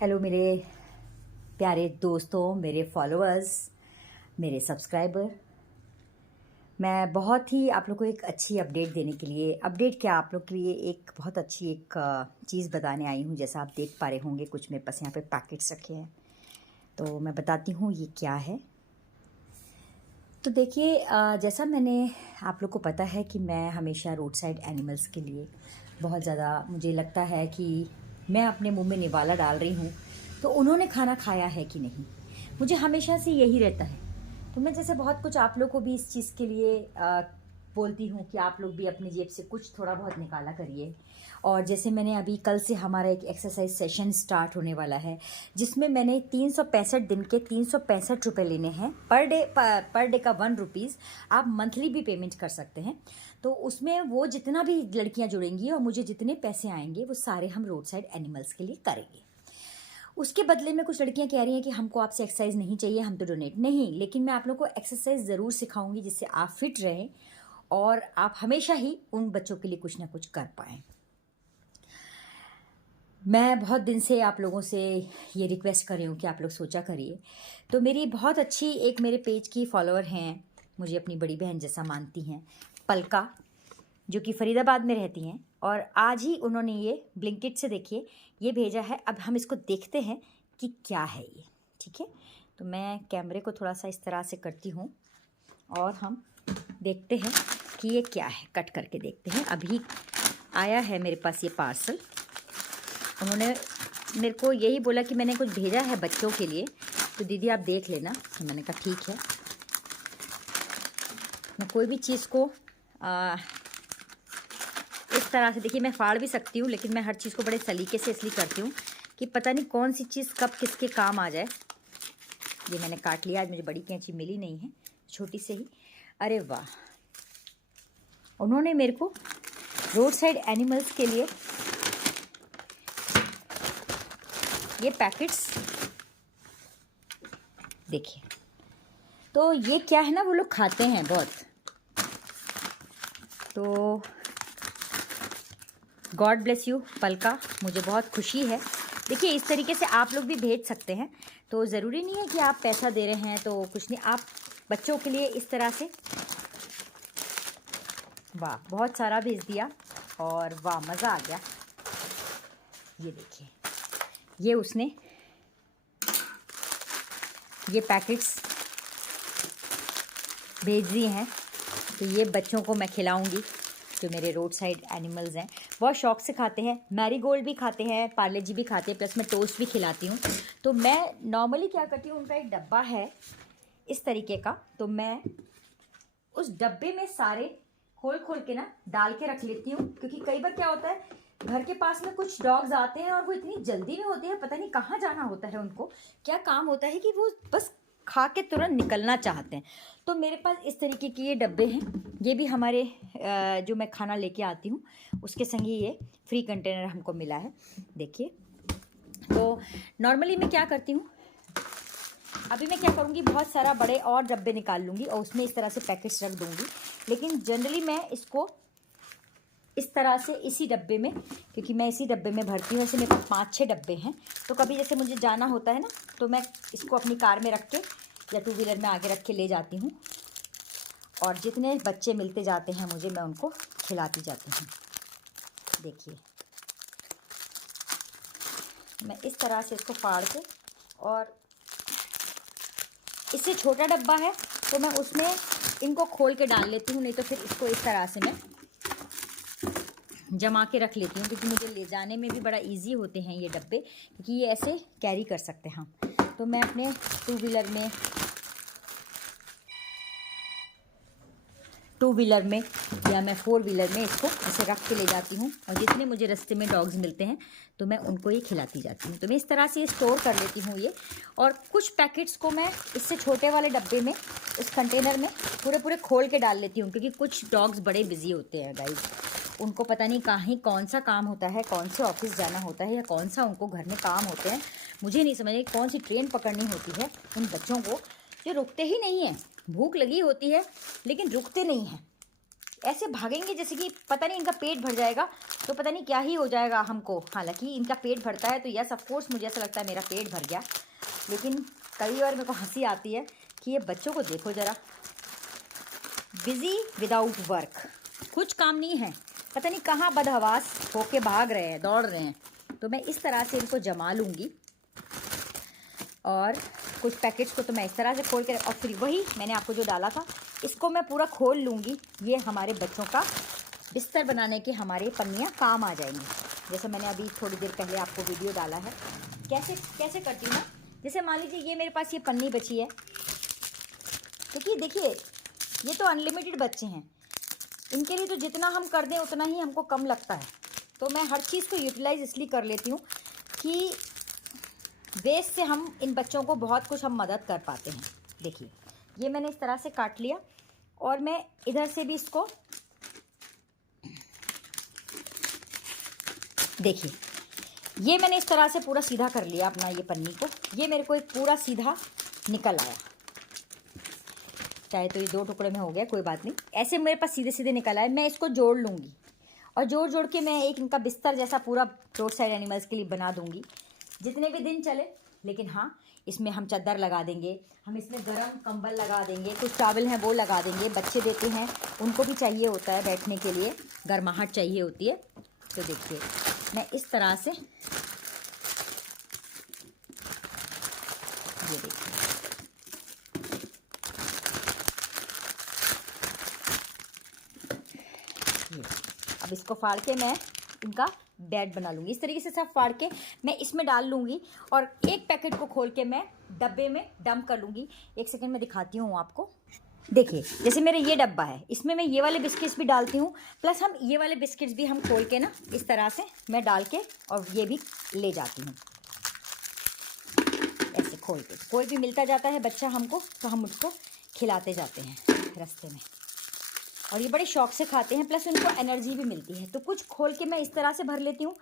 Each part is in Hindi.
हेलो मेरे प्यारे दोस्तों, मेरे फॉलोअर्स, मेरे सब्सक्राइबर। मैं बहुत ही आप लोग को एक अच्छी अपडेट देने के लिए, अपडेट क्या, आप लोग के लिए एक बहुत अच्छी एक चीज़ बताने आई हूँ। जैसा आप देख पा रहे होंगे, कुछ मेरे पास यहाँ पे पैकेट्स रखे हैं, तो मैं बताती हूँ ये क्या है। तो देखिए, जैसा मैंने आप लोग को पता है कि मैं हमेशा रोड साइड एनिमल्स के लिए बहुत ज़्यादा, मुझे लगता है कि मैं अपने मुंह में निवाला डाल रही हूँ तो उन्होंने खाना खाया है कि नहीं, मुझे हमेशा से यही रहता है। तो मैं जैसे बहुत कुछ आप लोग को भी इस चीज़ के लिए बोलती हूँ कि आप लोग भी अपनी जेब से कुछ थोड़ा बहुत निकाला करिए। और जैसे मैंने अभी कल से हमारा एक एक्सरसाइज सेशन स्टार्ट होने वाला है, जिसमें मैंने 365 दिन के 365 रुपये लेने हैं पर डे का 1 रुपीज़। आप मंथली भी पेमेंट कर सकते हैं। तो उसमें वो जितना भी लड़कियां जुड़ेंगी और मुझे जितने पैसे आएंगे वो सारे हम रोड साइड एनिमल्स के लिए करेंगे। उसके बदले में कुछ लड़कियां कह रही हैं कि हमको आपसे एक्सरसाइज नहीं चाहिए, हम तो डोनेट नहीं, लेकिन मैं आप लोग को एक्सरसाइज ज़रूर सिखाऊंगी जिससे आप फिट रहें और आप हमेशा ही उन बच्चों के लिए कुछ ना कुछ कर पाएँ। मैं बहुत दिन से आप लोगों से ये रिक्वेस्ट कर रही हूँ कि आप लोग सोचा करिए। तो मेरी बहुत अच्छी एक मेरे पेज की फॉलोअर हैं, मुझे अपनी बड़ी बहन जैसा मानती हैं, पलका, जो कि फरीदाबाद में रहती हैं। और आज ही उन्होंने ये ब्लिंकिट से देखिए ये भेजा है। अब हम इसको देखते हैं कि क्या है ये। ठीक है, तो मैं कैमरे को थोड़ा सा इस तरह से करती हूँ और हम देखते हैं कि ये क्या है। कट करके देखते हैं। अभी आया है मेरे पास ये पार्सल। उन्होंने मेरे को यही बोला कि मैंने कुछ भेजा है बच्चों के लिए, तो दीदी आप देख लेना। तो मैंने कहा ठीक है। मैं कोई भी चीज़ को इस तरह से, देखिए मैं फाड़ भी सकती हूँ, लेकिन मैं हर चीज़ को बड़े सलीके से इसलिए करती हूँ कि पता नहीं कौन सी चीज़ कब किसके काम आ जाए। ये मैंने काट लिया। आज मुझे बड़ी कैंची मिली नहीं है, छोटी से ही। अरे वाह, उन्होंने मेरे को रोड साइड एनिमल्स के लिए ये पैकेट्स देखिए। तो ये क्या है ना, वो लोग खाते हैं बहुत, तो गॉड ब्लेस यू पलका, मुझे बहुत खुशी है। देखिए इस तरीके से आप लोग भी भेज सकते हैं, तो ज़रूरी नहीं है कि आप पैसा दे रहे हैं तो कुछ नहीं, आप बच्चों के लिए इस तरह से। वाह, बहुत सारा भेज दिया और वाह मज़ा आ गया। ये देखिए, ये उसने ये पैकेट्स भेज दिए हैं। तो ये बच्चों को मैं खिलाऊंगी जो मेरे रोड साइड एनिमल्स हैं। बहुत शौक से खाते हैं, मैरीगोल्ड भी खाते हैं, पार्ले जी भी खाते हैं, प्लस मैं टोस्ट भी खिलाती हूँ। तो मैं नॉर्मली क्या करती हूँ, उनका एक डब्बा है इस तरीके का, तो मैं उस डब्बे में सारे खोल खोल के ना डाल के रख लेती हूँ। क्योंकि कई बार क्या होता है, घर के पास में कुछ डॉग्स आते हैं और वो इतनी जल्दी में होते हैं, पता नहीं कहाँ जाना होता है, उनको क्या काम होता है कि वो बस खा के तुरंत निकलना चाहते हैं। तो मेरे पास इस तरीके के ये डब्बे हैं। ये भी हमारे जो मैं खाना लेके आती हूँ उसके संग ही ये फ्री कंटेनर हमको मिला है। देखिए, तो नॉर्मली मैं क्या करती हूँ, अभी मैं क्या करूँगी, बहुत सारा बड़े और डब्बे निकाल लूँगी और उसमें इस तरह से पैकेट्स रख दूँगी। लेकिन जनरली मैं इसको इस तरह से इसी डब्बे में, क्योंकि मैं इसी डब्बे में भरती हूँ। ऐसे मेरे पास 5-6 डब्बे हैं। तो कभी जैसे मुझे जाना होता है ना, तो मैं इसको अपनी कार में रख के या 2 व्हीलर में आगे रख के ले जाती हूँ और जितने बच्चे मिलते जाते हैं मुझे, मैं उनको खिलाती जाती हूँ। देखिए, मैं इस तरह से इसको फाड़ के, और इससे छोटा डब्बा है तो मैं उसमें इनको खोल के डाल लेती हूँ, नहीं तो फिर इसको इस तरह से मैं जमा के रख लेती हूँ। क्योंकि मुझे ले जाने में भी बड़ा इजी होते हैं ये डब्बे, क्योंकि ये ऐसे कैरी कर सकते हैं हम। तो मैं अपने 2 व्हीलर में या मैं 4 व्हीलर में इसको ऐसे रख के ले जाती हूँ। और जितने मुझे रास्ते में डॉग्स मिलते हैं तो मैं उनको ही खिलाती जाती हूँ। तो मैं इस तरह से ये स्टोर कर लेती हूँ ये। और कुछ पैकेट्स को मैं इससे छोटे वाले डब्बे में, इस कंटेनर में पूरे खोल के डाल लेती हूँ। क्योंकि कुछ डॉग्स बड़े बिजी होते हैं गाइज, उनको पता नहीं कहीं कौन सा काम होता है, कौन से ऑफिस जाना होता है, या कौन सा उनको घर में काम होते हैं। मुझे नहीं समझ कौन सी ट्रेन पकड़नी होती है उन बच्चों को, जो रुकते ही नहीं हैं। भूख लगी होती है लेकिन रुकते नहीं हैं। ऐसे भागेंगे जैसे कि पता नहीं इनका पेट भर जाएगा, तो पता नहीं क्या ही हो जाएगा हमको। हालांकि इनका पेट भरता है तो यस ऑफ कोर्स मुझे ऐसा लगता है मेरा पेट भर गया, लेकिन कई बार मेरे को हंसी आती है कि ये बच्चों को देखो ज़रा, बिज़ी विदाउट वर्क, कुछ काम नहीं है, पता नहीं कहाँ बदहवास होके भाग रहे हैं, दौड़ रहे हैं। तो मैं इस तरह से इनको जमा लूँगी और कुछ पैकेट्स को तो मैं इस तरह से खोल के, और फिर वही मैंने आपको जो डाला था इसको मैं पूरा खोल लूँगी। ये हमारे बच्चों का बिस्तर बनाने के हमारे पन्नियाँ काम आ जाएंगी। जैसे मैंने अभी थोड़ी देर पहले आपको वीडियो डाला है, कैसे कैसे करती हूँ ना। जैसे मान लीजिए ये मेरे पास ये पन्नी बची है, क्योंकि देखिए ये तो अनलिमिटेड बच्चे हैं, इनके लिए तो जितना हम कर दें उतना ही हमको कम लगता है। तो मैं हर चीज़ को यूटिलाइज़ इसलिए कर लेती हूँ कि वेस्ट से हम इन बच्चों को बहुत कुछ हम मदद कर पाते हैं। देखिए ये मैंने इस तरह से काट लिया और मैं इधर से भी इसको, देखिए ये मैंने इस तरह से पूरा सीधा कर लिया अपना ये पन्नी को। ये मेरे को एक पूरा सीधा निकल आया, चाहे तो ये 2 टुकड़े में हो गया, कोई बात नहीं। ऐसे मेरे पास सीधे सीधे निकल आए। मैं इसको जोड़ लूँगी और जोड़ जोड़ के मैं एक इनका बिस्तर जैसा पूरा रोड साइड एनिमल्स के लिए बना दूँगी, जितने भी दिन चले। लेकिन हाँ, इसमें हम चादर लगा देंगे, हम इसमें गर्म कंबल लगा देंगे, कुछ टॉवल हैं वो लगा देंगे। बच्चे देते हैं, उनको भी चाहिए होता है बैठने के लिए, गर्माहट चाहिए होती है। तो देखिए मैं इस तरह से, ये देखिए अब इसको फाड़ के मैं इनका बेड बना लूँगी। इस तरीके से सब फाड़ के मैं इसमें डाल लूँगी और एक पैकेट को खोल के मैं डब्बे में डंप कर लूँगी। एक सेकंड में दिखाती हूँ आपको। देखिए जैसे मेरा ये डब्बा है, इसमें मैं ये वाले बिस्किट्स भी डालती हूँ, प्लस हम ये वाले बिस्किट्स भी हम खोल के ना इस तरह से मैं डाल के और ये भी ले जाती हूँ। ऐसे खोल के कोई भी मिलता जाता है बच्चा हमको, तो हम उसको खिलाते जाते हैं रास्ते में, और ये बड़े शौक से खाते हैं, प्लस उनको एनर्जी भी मिलती है। तो कुछ खोल के मैं इस तरह से भर लेती हूँ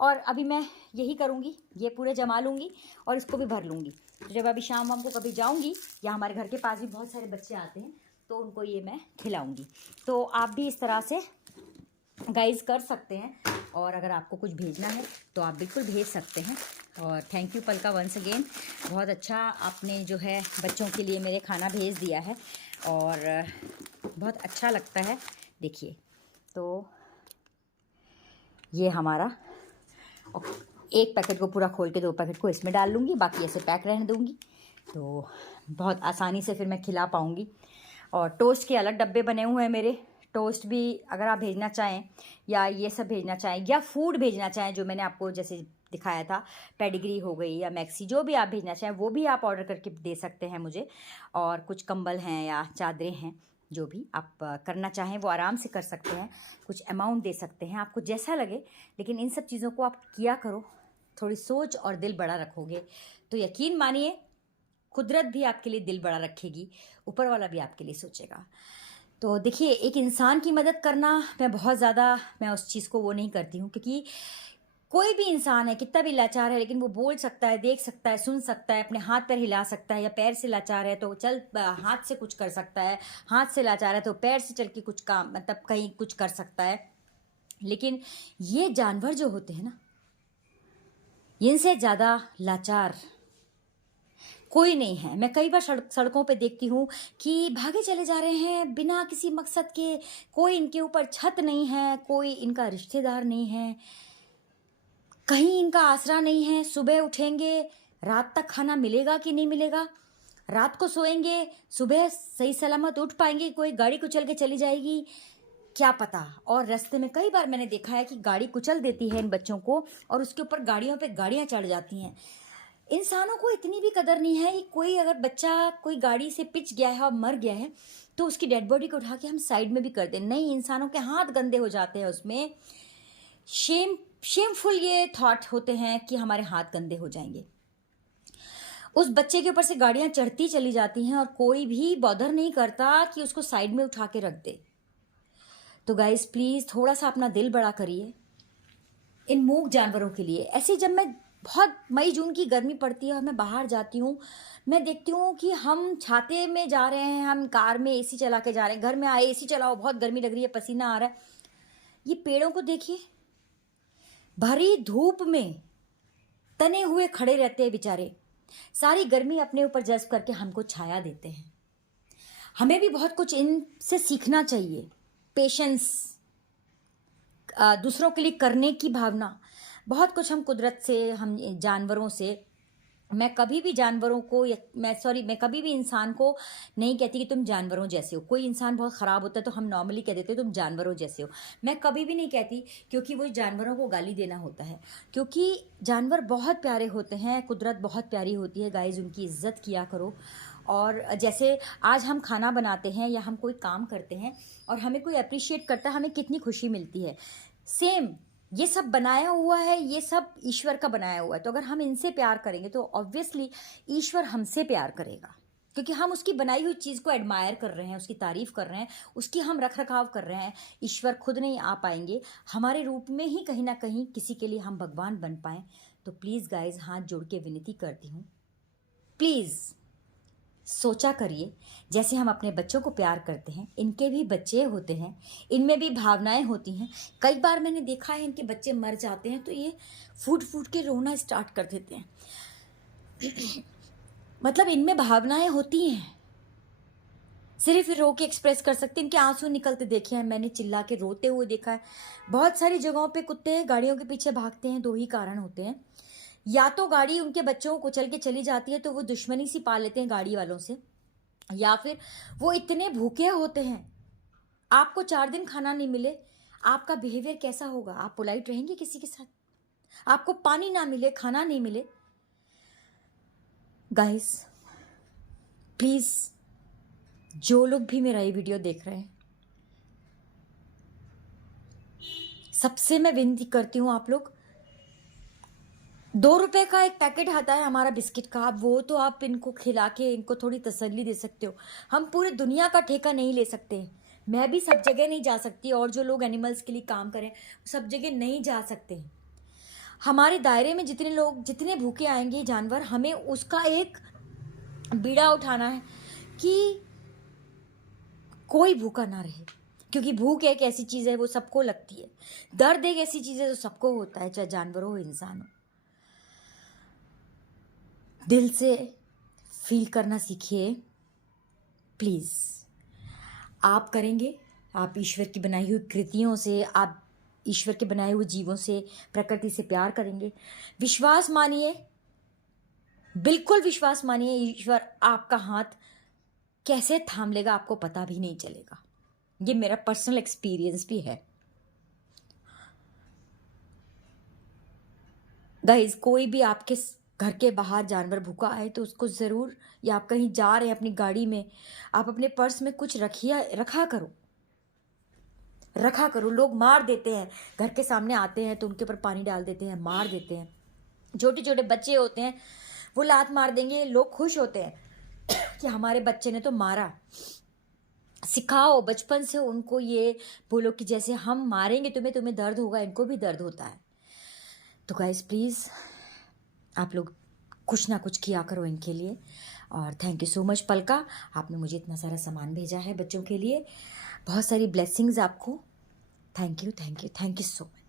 और अभी मैं यही करूँगी, ये पूरे जमा लूँगी और इसको भी भर लूँगी। तो जब अभी शाम वाम को कभी जाऊँगी, या हमारे घर के पास भी बहुत सारे बच्चे आते हैं, तो उनको ये मैं खिलाऊँगी। तो आप भी इस तरह से गाइस कर सकते हैं, और अगर आपको कुछ भेजना है तो आप बिल्कुल भेज सकते हैं। और thank you Palka once again, बहुत अच्छा आपने जो है बच्चों के लिए मेरे खाना भेज दिया है और बहुत अच्छा लगता है। देखिए तो ये हमारा, एक पैकेट को पूरा खोल के 2 पैकेट को इसमें डाल लूँगी, बाकी ऐसे पैक रहने दूँगी, तो बहुत आसानी से फिर मैं खिला पाऊँगी। और टोस्ट के अलग डब्बे बने हुए हैं मेरे, टोस्ट भी अगर आप भेजना चाहें या ये सब भेजना चाहें या फूड भेजना चाहें, जो मैंने आपको जैसे दिखाया था, पेडिग्री हो गई या मैक्सी, जो भी आप भेजना चाहें वो भी आप ऑर्डर करके दे सकते हैं मुझे। और कुछ कंबल हैं या चादरें हैं, जो भी आप करना चाहें वो आराम से कर सकते हैं, कुछ अमाउंट दे सकते हैं, आपको जैसा लगे। लेकिन इन सब चीज़ों को आप किया करो, थोड़ी सोच और दिल बड़ा रखोगे तो यकीन मानिए कुदरत भी आपके लिए दिल बड़ा रखेगी, ऊपर वाला भी आपके लिए सोचेगा। तो देखिए एक इंसान की मदद करना, मैं बहुत ज़्यादा मैं उस चीज़ को वो नहीं करती हूँ, क्योंकि कोई भी इंसान है कितना भी लाचार है, लेकिन वो बोल सकता है, देख सकता है, सुन सकता है, अपने हाथ पैर हिला सकता है, या पैर से लाचार है तो चल हाथ से कुछ कर सकता है, हाथ से लाचार है तो पैर से चल के कुछ काम, मतलब कहीं कुछ कर सकता है। लेकिन ये जानवर जो होते हैं ना, इनसे ज़्यादा लाचार कोई नहीं है। मैं कई बार सड़कों पे देखती हूँ कि भागे चले जा रहे हैं बिना किसी मकसद के, कोई इनके ऊपर छत नहीं है, कोई इनका रिश्तेदार नहीं है, कहीं इनका आसरा नहीं है। सुबह उठेंगे, रात तक खाना मिलेगा कि नहीं मिलेगा, रात को सोएंगे, सुबह सही सलामत उठ पाएंगे, कोई गाड़ी कुचल के चली जाएगी, क्या पता। और रास्ते में कई बार मैंने देखा है कि गाड़ी कुचल देती है इन बच्चों को और उसके ऊपर गाड़ियों पे गाड़ियाँ चढ़ जाती हैं। इंसानों को इतनी भी कदर नहीं है कि कोई अगर बच्चा कोई गाड़ी से पिच गया है और मर गया है तो उसकी डेड बॉडी को उठा के हम साइड में भी कर दें। नहीं, इंसानों के हाथ गंदे हो जाते हैं, उसमें शेमफुल ये थॉट होते हैं कि हमारे हाथ गंदे हो जाएंगे। उस बच्चे के ऊपर से गाड़ियां चढ़ती चली जाती हैं और कोई भी बॉदर नहीं करता कि उसको साइड में उठा के रख दे। तो गाइस प्लीज़ थोड़ा सा अपना दिल बड़ा करिए इन मूक जानवरों के लिए। ऐसे जब मैं बहुत मई जून की गर्मी पड़ती है और मैं बाहर जाती हूँ, मैं देखती हूँ कि हम छाते में जा रहे हैं, हम कार में एसी चला के जा रहे हैं, घर में आए एसी चलाओ, बहुत गर्मी लग रही है, पसीना आ रहा है। ये पेड़ों को देखिए, भरी धूप में तने हुए खड़े रहते हैं बेचारे, सारी गर्मी अपने ऊपर जज्ब करके हमको छाया देते हैं। हमें भी बहुत कुछ इनसे सीखना चाहिए। पेशेंस, दूसरों के लिए करने की भावना, बहुत कुछ हम कुदरत से, हम जानवरों से। मैं कभी भी जानवरों को मैं कभी भी इंसान को नहीं कहती कि तुम जानवरों जैसे हो। कोई इंसान बहुत ख़राब होता है तो हम नॉर्मली कह देते हैं तुम जानवरों जैसे हो। मैं कभी भी नहीं कहती, क्योंकि वो जानवरों को गाली देना होता है, क्योंकि जानवर बहुत प्यारे होते हैं, कुदरत बहुत प्यारी होती है गाइज, उनकी इज्जत किया करो। और जैसे आज हम खाना बनाते हैं या हम कोई काम करते हैं और हमें कोई अप्रिशिएट करता है, हमें कितनी खुशी मिलती है। सेम ये सब बनाया हुआ है, ये सब ईश्वर का बनाया हुआ है। तो अगर हम इनसे प्यार करेंगे तो ऑब्वियसली ईश्वर हमसे प्यार करेगा, क्योंकि हम उसकी बनाई हुई चीज़ को एडमायर कर रहे हैं, उसकी तारीफ कर रहे हैं, उसकी हम रख रखाव कर रहे हैं। ईश्वर खुद नहीं आ पाएंगे, हमारे रूप में ही कहीं ना कहीं किसी के लिए हम भगवान बन पाएँ। तो प्लीज़ गाइज, हाथ जोड़ के विनती करती हूँ, प्लीज़ सोचा करिए, जैसे हम अपने बच्चों को प्यार करते हैं, इनके भी बच्चे होते हैं, इनमें भी भावनाएं होती हैं। कई बार मैंने देखा है इनके बच्चे मर जाते हैं तो ये फूट फूट के रोना स्टार्ट कर देते हैं। मतलब इनमें भावनाएं होती हैं, सिर्फ रो के एक्सप्रेस कर सकते हैं। इनके आंसू निकलते देखे हैं मैंने, चिल्ला के रोते हुए देखा है। बहुत सारी जगहों पे कुत्ते गाड़ियों के पीछे भागते हैं, दो ही कारण होते हैं, या तो गाड़ी उनके बच्चों को कुचल के चली जाती है तो वो दुश्मनी सी पा लेते हैं गाड़ी वालों से, या फिर वो इतने भूखे होते हैं। आपको 4 दिन खाना नहीं मिले, आपका बिहेवियर कैसा होगा? आप पोलाइट रहेंगे किसी के साथ? आपको पानी ना मिले, खाना नहीं मिले। गाइस प्लीज, जो लोग भी मेरा ये वीडियो देख रहे हैं, सबसे मैं विनती करती हूँ, आप लोग 2 रुपए का एक पैकेट आता है हमारा बिस्किट का, वो तो आप इनको खिला के इनको थोड़ी तसल्ली दे सकते हो। हम पूरी दुनिया का ठेका नहीं ले सकते। मैं भी सब जगह नहीं जा सकती, और जो लोग एनिमल्स के लिए काम करें सब जगह नहीं जा सकते। हमारे दायरे में जितने लोग, जितने भूखे आएंगे जानवर, हमें उसका एक बीड़ा उठाना है कि कोई भूखा ना रहे, क्योंकि भूख एक ऐसी चीज़ है, वो सबको लगती है। दर्द एक ऐसी चीज़ है जो सबको होता है, चाहे जानवर हो इंसान हो। दिल से फील करना सीखिए प्लीज़। आप करेंगे, आप ईश्वर की बनाई हुई कृतियों से, आप ईश्वर के बनाए हुए जीवों से, प्रकृति से प्यार करेंगे। विश्वास मानिए, बिल्कुल विश्वास मानिए, ईश्वर आपका हाथ कैसे थाम लेगा आपको पता भी नहीं चलेगा। ये मेरा पर्सनल एक्सपीरियंस भी है। गाइस, कोई भी आपके घर के बाहर जानवर भूखा आए तो उसको ज़रूर, या आप कहीं जा रहे हैं अपनी गाड़ी में, आप अपने पर्स में कुछ रखा करो। लोग मार देते हैं, घर के सामने आते हैं तो उनके ऊपर पानी डाल देते हैं, मार देते हैं। छोटे छोटे बच्चे होते हैं, वो लात मार देंगे, लोग खुश होते हैं कि हमारे बच्चे ने तो मारा। सिखाओ बचपन से उनको, ये बोलो कि जैसे हम मारेंगे तुम्हें दर्द होगा, इनको भी दर्द होता है। तो गाइस प्लीज़, आप लोग कुछ ना कुछ किया करो इनके लिए। और थैंक यू सो मच पलका, आपने मुझे इतना सारा सामान भेजा है बच्चों के लिए, बहुत सारी ब्लेसिंग्स आपको। Thank you so much.